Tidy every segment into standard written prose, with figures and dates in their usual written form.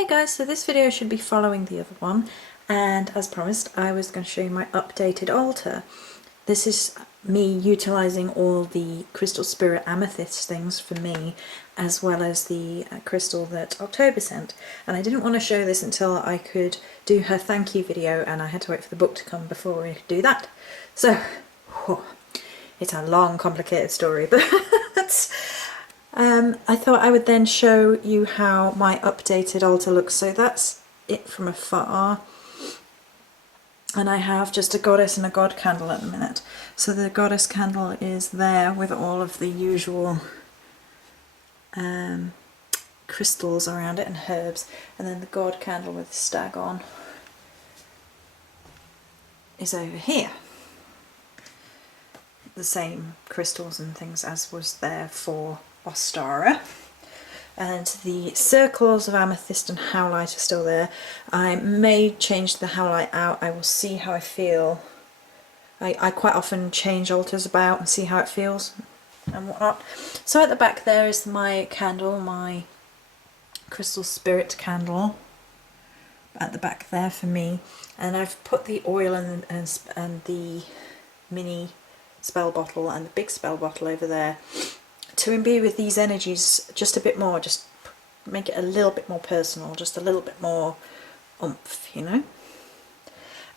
Hey guys, so this video should be following the other one, and as promised I was going to show you my updated altar. This is me utilising all the crystal spirit amethyst things for me, as well as the crystal that October sent, and I didn't want to show this until I could do her thank you video, and I had to wait for the book to come before we could do that. So, it's a long complicated story, but I thought I would then show you how my updated altar looks. So that's it from afar. And I have just a goddess and a god candle at the minute. So the goddess candle is there with all of the usual crystals around it and herbs. And then the god candle with the stag on is over here. The same crystals and things as was there for Ostara, and the circles of amethyst and howlite are still there. I may change the howlite out. I will see how I feel. I quite often change altars about and see how it feels and whatnot. So at the back there is my candle, my crystal spirit candle at the back there for me, and I've put the oil and the mini spell bottle and the big spell bottle over there to imbue with these energies just a bit more, just make it a little bit more personal, just a little bit more oomph, you know.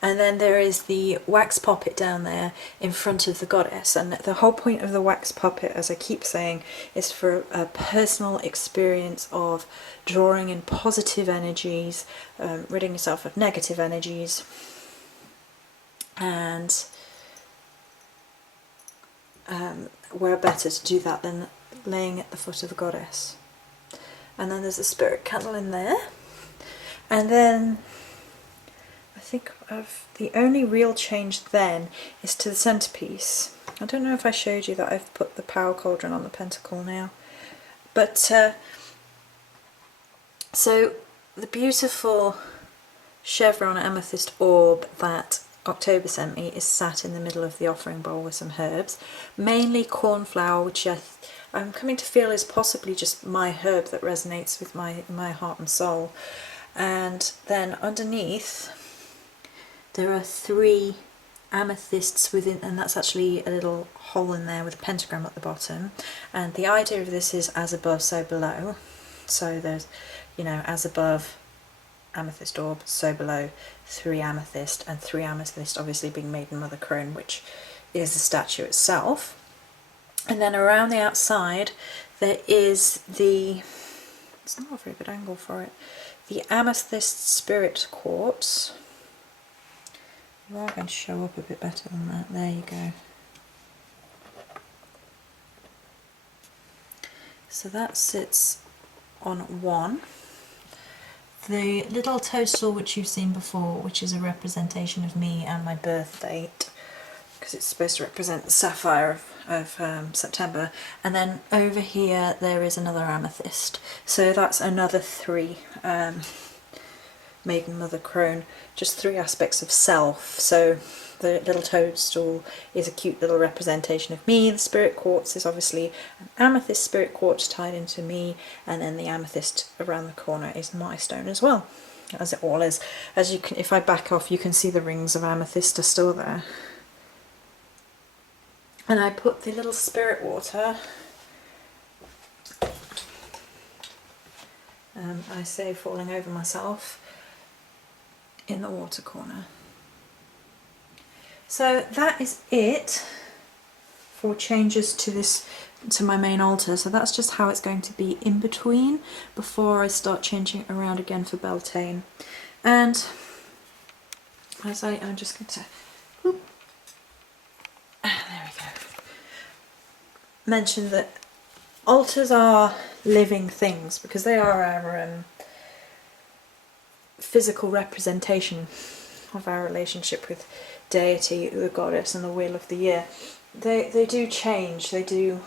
And then there is the wax puppet down there in front of the goddess, and the whole point of the wax puppet, as I keep saying, is for a personal experience of drawing in positive energies, ridding yourself of negative energies, and where better to do that than laying at the foot of the goddess. And then there's a spirit candle in there, and then I think the only real change then is to the centerpiece. I don't know if I showed you that I've put the power cauldron on the pentacle now, but so the beautiful chevron amethyst orb that October sent me is sat in the middle of the offering bowl with some herbs, mainly cornflower, which I'm coming to feel is possibly just my herb that resonates with my heart and soul. And then underneath there are 3 amethysts within, and that's actually a little hole in there with a pentagram at the bottom. And the idea of this is as above, so below. So there's, you know, as above, amethyst orb, so below 3 amethyst, and 3 amethyst obviously being Maiden Mother Crone, which is the statue itself. And then around the outside there is it's not a very good angle for it, the amethyst spirit quartz. You are going to show up a bit better than that. There you go. So that sits on one. The little toadstool which you've seen before, which is a representation of me and my birth date, because it's supposed to represent the sapphire of September. And then over here there is another amethyst, so that's another 3 Maiden Mother Crone, just 3 aspects of self. So the little toadstool is a cute little representation of me, the spirit quartz is obviously an amethyst spirit quartz tied into me, and then the amethyst around the corner is my stone as well, as it all is. As you can, if I back off, you can see the rings of amethyst are still there. And I put the little spirit water, I say falling over myself, in the water corner. So that is it for changes to my main altar. So that's just how it's going to be in between before I start changing it around again for Beltane. And as I'm just going to, there we go, mention that altars are living things, because they are our physical representation of our relationship with deity, the goddess, and the wheel of the year. They do change, they do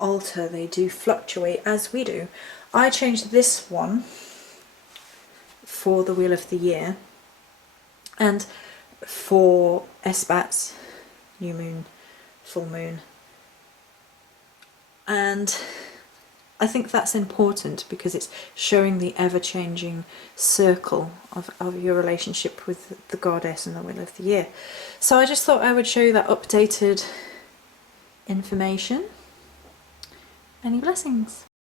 alter, they do fluctuate as we do. I changed this one for the wheel of the year, and for Esbats, new moon, full moon, and I think that's important because it's showing the ever-changing circle of your relationship with the goddess and the wheel of the year. So I just thought I would show you that updated information. Many blessings.